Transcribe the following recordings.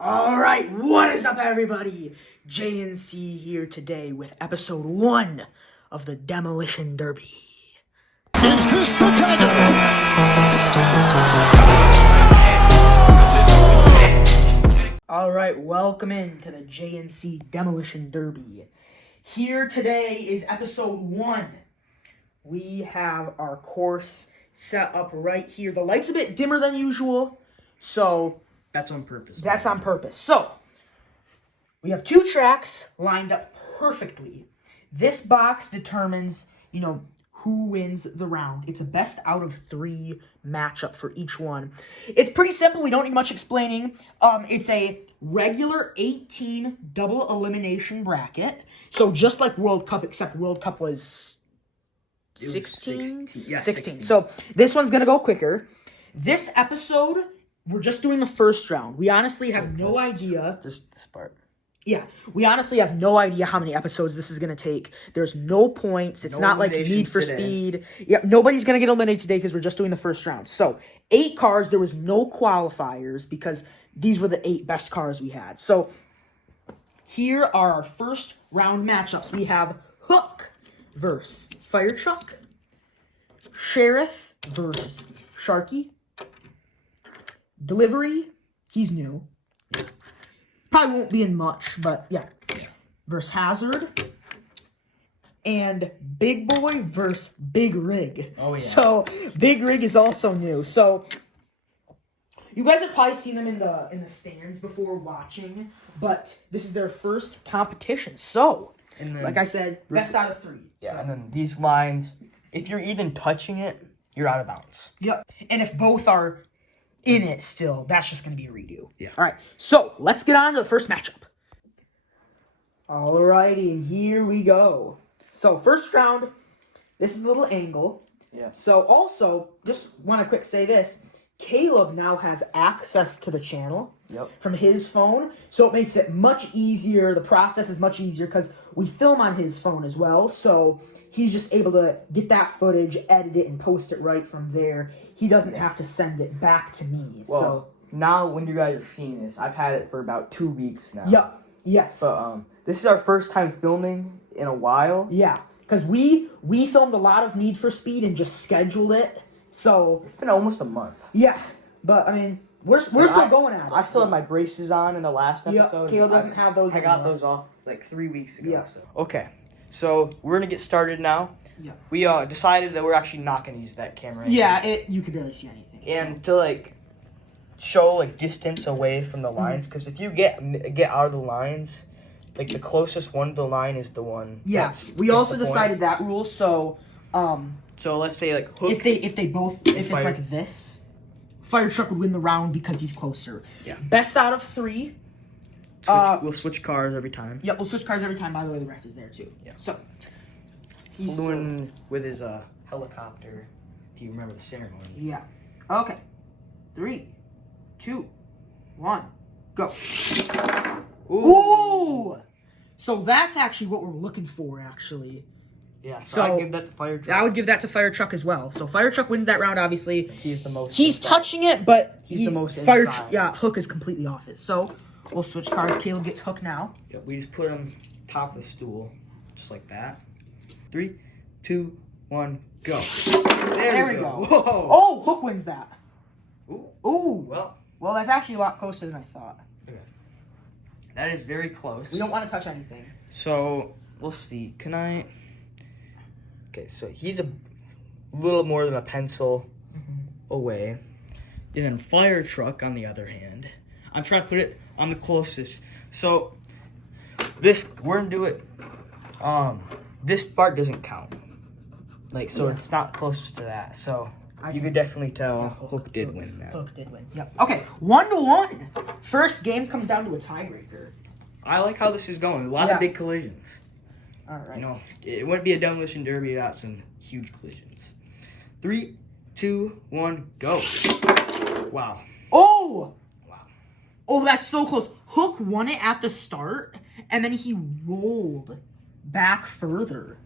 All right, what is up, everybody? JNC here today with episode 1 of the Demolition Derby. Is this the dagger? All right, welcome into the JNC Demolition Derby. Here today is episode 1. We have our course set up right here. The light's a bit dimmer than usual, so That's on purpose. that's on purpose. So, we have 2 tracks lined up perfectly. This box determines, who wins the round. It's a best out of 3 matchup for each one. It's pretty simple. We don't need much explaining. It's a regular 18 double elimination bracket. So just like World Cup, except World Cup was 16? Yeah, 16. So this one's going to go quicker. This episode, we're just doing the first round. We honestly have no idea. Just this part. Yeah, we honestly have no idea how many episodes this is going to take. There's no points. It's not like Need for Speed. Yeah, nobody's going to get eliminated today because we're just doing the first round. So, 8 cars. There was no qualifiers because these were the 8 best cars we had. So, here are our first round matchups. We have Hook versus Fire Truck. Sheriff versus Sharky. Delivery, he's new. Probably won't be in much, but yeah. Versus Hazard. And Big Boy versus Big Rig. Oh, yeah. So, Big Rig is also new. So, you guys have probably seen them in the stands before watching, but this is their first competition. So, And then, like I said, best out of 3. Yeah, So. and then these lines, if you're even touching it, you're out of bounds. Yep. And if both are in it still, that's just going to be a redo. Yeah. All right. So, let's get on to the first matchup. Alrighty, and here we go. So, first round, this is a little angle. Yeah. So, also, just want to quick say this. Caleb now has access to the channel from his phone, so it makes it much easier. The process is much easier because we film on his phone as well, so he's just able to get that footage, edit it, and post it right from there. He doesn't have to send it back to me. Well, now when you guys are seeing this, I've had it for about 2 weeks now. Yep. Yes. But this is our first time filming in a while. Yeah, because we filmed a lot of Need for Speed and just scheduled it. So It's been almost a month. yeah, but I mean we're still going at it. I still have my braces on in the last episode. Caleb doesn't have those I got anymore. those off like 3 weeks ago. Yeah. So. Okay, so we're gonna get started now. Yeah. We decided that we're actually not gonna use that camera. Yeah, you could barely see anything. And to show distance away from the lines, because if you get out of the lines, the closest one to the line is the one. Yeah, we also decided that rule. So, So let's say Hook. if it's Fire- like this, Fire Truck would win the round because he's closer. Yeah. Best out of 3. We'll switch cars every time. Yep, we'll switch cars every time. By the way, the ref is there too. Yeah. So, Flew with his helicopter. If you remember the ceremony. yeah. Okay. 3, 2, 1, go. Ooh! So that's actually what we're looking for, actually. Yeah. So I'd give that to Fire Truck. I would give that to Fire Truck as well. So Fire Truck wins that round, obviously. He's the most. He's inside. touching it, but He's the most Fire. inside. Yeah, Hook is completely off it. So we'll switch cars. Caleb gets Hook now. Yeah, we just put him top of the stool, just like that. 3, 2, 1, go. There we go. Whoa. Oh, Hook wins that. Ooh. Ooh. Well, That's actually a lot closer than I thought. that is very close. We don't want to touch anything. So, we'll see. Can I... Okay, so he's a little more than a pencil away. And then Fire Truck, on the other hand, I'm trying to put it on the closest. So, we're going to do it... this part doesn't count. It's not closest to that. So, you could definitely tell Hook did win that. Hook did win. Yep. Okay, 1-1. First game comes down to a tiebreaker. I like how this is going. A lot of big collisions. All right. It wouldn't be a Demolition Derby without some huge collisions. 3, 2, 1, go. Wow. Oh! Wow. Oh, that's so close. Hook won it at the start, and then he rolled back further.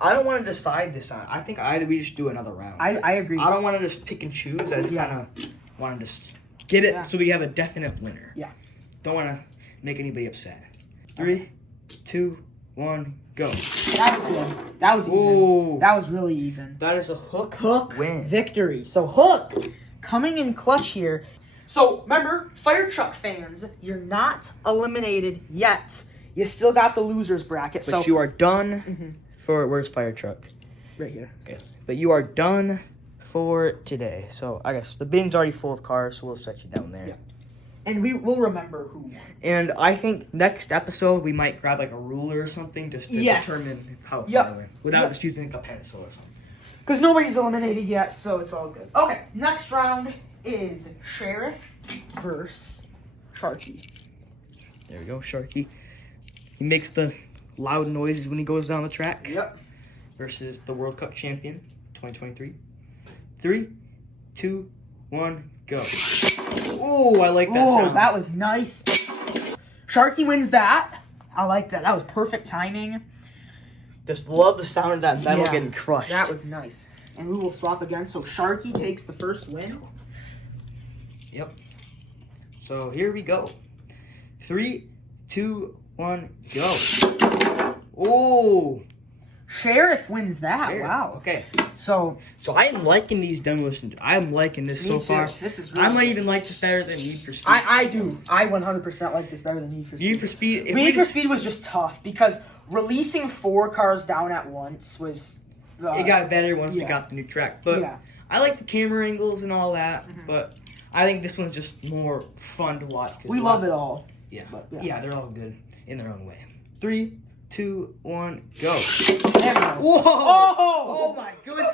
I don't want to decide this on. I think we just do another round. I agree. I don't want to just pick and choose. I just kind of want to just Get it Yeah. so we have a definite winner. Yeah. Don't want to make anybody upset. 3, 2, 1, go. That was good. That was even. Ooh. That was really even. That is a Hook win. Victory. So Hook coming in clutch here. So remember, fire truck fans, you're not eliminated yet. You still got the losers bracket. But you are done for where's fire truck? Right here. Okay. But you are done for today. So I guess the bin's already full of cars, so we'll set you down there. Yeah. And we will remember who won. And I think next episode we might grab like a ruler or something just to determine how far went without just using like a pencil or something. Because nobody's eliminated yet, so it's all good. Okay, next round is Sheriff versus Sharky. There we go, Sharky. He makes the loud noises when he goes down the track. Yep. Versus the World Cup champion, 2023. 3, 2, 1, go. Oh, I like that sound. Oh, that was nice. Sharky wins that. I like that. That was perfect timing. Just love the sound of that metal getting crushed. That was nice. And we will swap again. So Sharky takes the first win. Yep. So here we go. 3, 2, 1, go. Oh. Sheriff wins that. Sheriff. Wow. Okay. So I am liking these Demolition. I'm liking this me so too. far. This is really I might good. even like this better than Need for Speed. I do. I 100% like this better than Need for Speed. Need for Speed. If Need for Speed was just tough because releasing 4 cars down at once was. It got better once we got the new track, but I like the camera angles and all that. But I think this one's just more fun to watch. We love it all. Yeah, But, yeah, they're all good in their own way. 3, 2, 1, go. There we go. Whoa! Oh! Oh my goodness!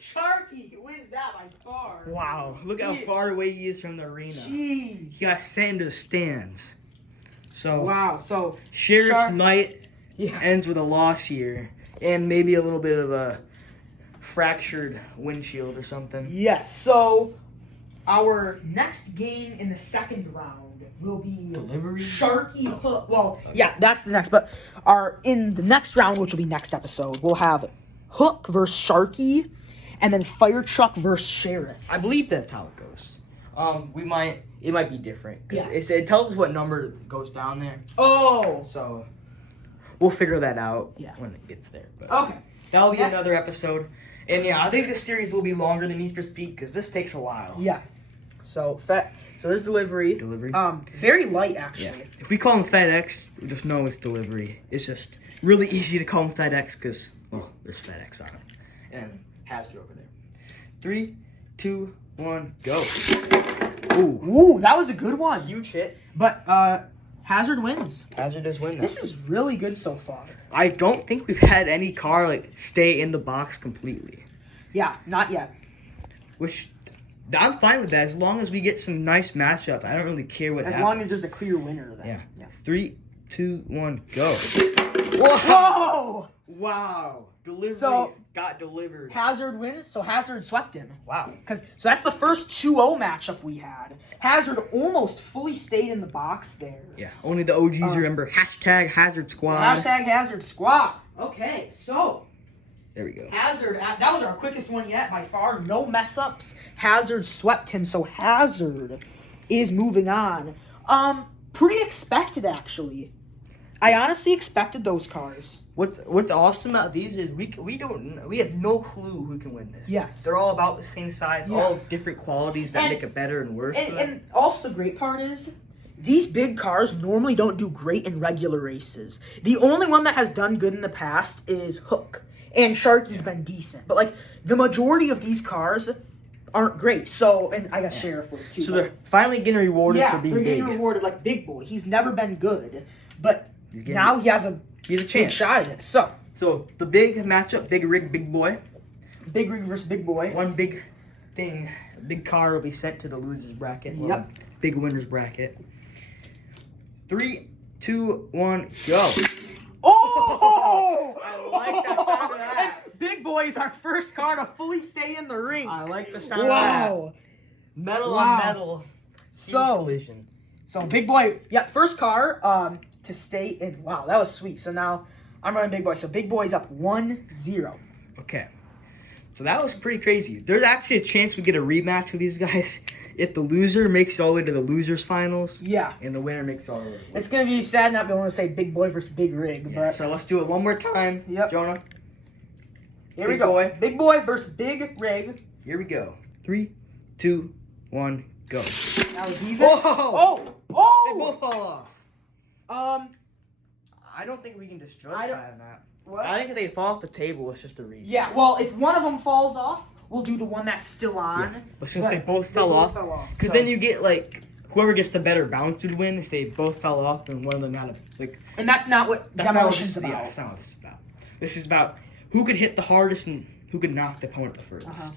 Sharky wins that by far. Wow! Look how far away he is from the arena. Jeez. He got sent into the stands. So Wow. So Sheriff's night ends with a loss here, and maybe a little bit of a fractured windshield or something. yes. So our next game in the second round will be Delivery? Sharky Hook. Well, yeah, that's the next. But in the next round, which will be next episode, we'll have Hook versus Sharky, and then Fire Truck versus Sheriff. I believe that's how it goes. It might be different because Yeah. it tells us what number goes down there. Oh. So we'll figure that out Yeah. when it gets there. But Okay. that'll be another episode. And yeah, I think this series will be longer than Need for Speed because this takes a while. Yeah. So there's delivery. Delivery. Very light actually. Yeah. If we call them FedEx, just know it's delivery. It's just really easy to call them FedEx because, well, there's FedEx on it. And Hazard over there. 3, 2, 1, go. Ooh. Ooh, that was a good one. Huge hit. But Hazard wins. Hazard does win This this. is really good so far. I don't think we've had any car stay in the box completely. Yeah, not yet. Which I'm fine with that as long as we get some nice matchup. I don't really care what As happens. long as there's a clear winner then. Yeah. 3, 2, 1, go. Whoa! Wow. Delivery So- got delivered. Hazard wins, so Hazard swept him. Wow. So that's the first 2-0 matchup we had. Hazard almost fully stayed in the box there. Yeah. Only the OGs remember. Hashtag Hazard Squad. Hashtag Hazard Squad. Okay, so There we go. Hazard, that was our quickest one yet by far. No mess ups. Hazard swept him, so Hazard is moving on. Pretty expected actually. I honestly expected those cars. What's awesome about these is we have no clue who can win this. Yes. They're all about the same size, Yeah. all different qualities that And- make it better and worse. And also the great part is, these big cars normally don't do great in regular races. The only one that has done good in the past is Hook. And Sharky's been decent. But, the majority of these cars aren't great. So, and I guess Sheriff was too. So they're finally getting rewarded for being they're big. getting rewarded like Big Boy. He's never been good. But getting- now he has a He has a good chance. shot at it. So, So the big matchup, big rig, big boy. Big Rig versus Big Boy. One big thing, a big car will be sent to the losers bracket. Yep. Well, big winners bracket. 3, 2, 1, go. Oh! I like that sound of that. Big Boy is our first car to fully stay in the ring. I like the sound of Wow. that. Metal Wow. on metal. Huge So, collision. Big Boy, first car to stay in. Wow, that was sweet. So now I'm running Big Boy. So Big Boy's up 1-0. Okay. So that was pretty crazy. There's actually a chance we get a rematch with these guys if the loser makes it all the way to the losers finals, Yeah. and the winner makes it all the way. It's going to be sad not being able to say big boy versus big rig. Yeah, But so let's do it one more time. Yep. Jonah. Here we Big go. boy. Big boy versus big rig. Here we go. 3, 2, 1, go. That was even. Whoa! Oh! They both Oh! fall off. I don't think we can just judge I don't- by that. What? I think if they fall off the table, it's just a read. Yeah, well, if one of them falls off, we'll do the one that's still on. Yeah. But since But they both fell off, because so- then you get like whoever gets the better bounce would win. If they both fell off, then one of them had a like. And that's not what That's not what Demolition's this, about. yeah, that's not what this is about. This is about who could hit the hardest and who could knock the opponent the furthest. Uh-huh.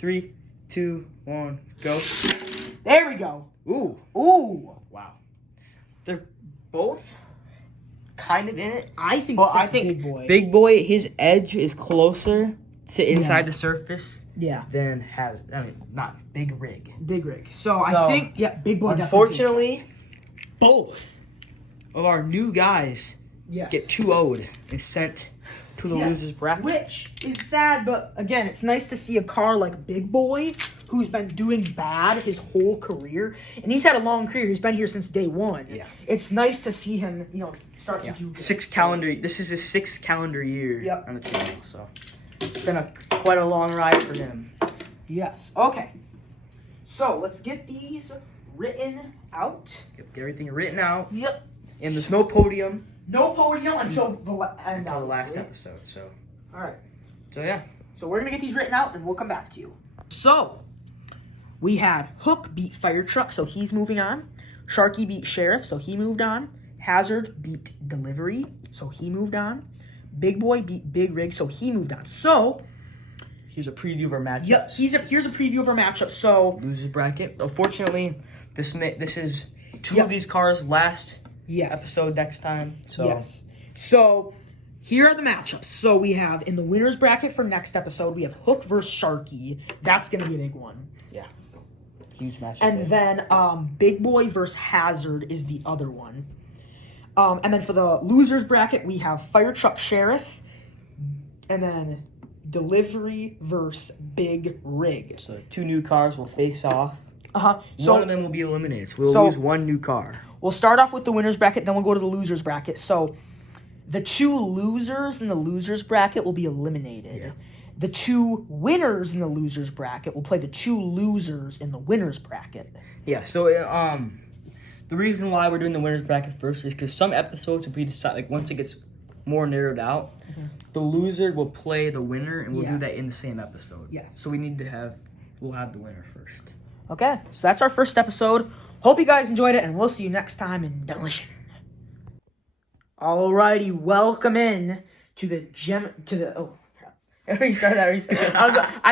3, 2, 1, go. There we go. Ooh, Ooh. wow. They're both kind of in it. I think Well, I that's think big boy. Big Boy, his edge is closer to inside Yeah. the surface Yeah. than not Big Rig. Big rig. So I So, think, yeah, big boy Unfortunately, both of our new guys yes. get 2-0'd and sent to the Yes. losers bracket. Which is sad, but again, it's nice to see a car like Big Boy, who's been doing bad his whole career, and he's had a long career. He's been here since day one. Yeah. It's nice to see him, start Yeah. to do good. This is his 6th calendar year Yep. on the channel, so it's been quite a long ride for him. Yes. Okay. So let's get these written out. Get everything written out, Yep. and there's no podium No podium until the end. until the last obviously. episode. So All right. yeah. So we're gonna get these written out, and we'll come back to you. So we had Hook beat Fire Truck, so he's moving on. Sharky beat Sheriff, so he moved on. Hazard beat Delivery, so he moved on. Big Boy beat Big Rig, so he moved on. So Here's a preview of our matchup. yep, here's a preview of our matchup. So Losers bracket. Unfortunately, this is two Yep. of these cars last yes, episode next time. So yes. So here are the matchups. So we have in the winners bracket for next episode, we have Hook versus Sharky. That's gonna be a big one. huge matchup. And then Big Boy versus Hazard is the other one. And then for the losers bracket, we have Fire Truck Sheriff, and then Delivery versus Big Rig. So 2 new cars will face off. So one of them will be eliminated. So we'll so- lose 1 new car. we'll start off with the winners bracket, then we'll go to the losers bracket. So the 2 losers in the losers bracket will be eliminated. Yeah. The 2 winners in the losers bracket will play the 2 losers in the winners bracket. Yeah. So the reason why we're doing the winners bracket first is because some episodes, if we decide, like once it gets more narrowed out, the loser will play the winner, and we'll Yeah. do that in the same episode. Yes. So we'll have the winner first. Okay, so that's our first episode. Hope you guys enjoyed it, and we'll see you next time in Demolition. Alrighty, welcome in to the gym. Oh, crap. Restart that.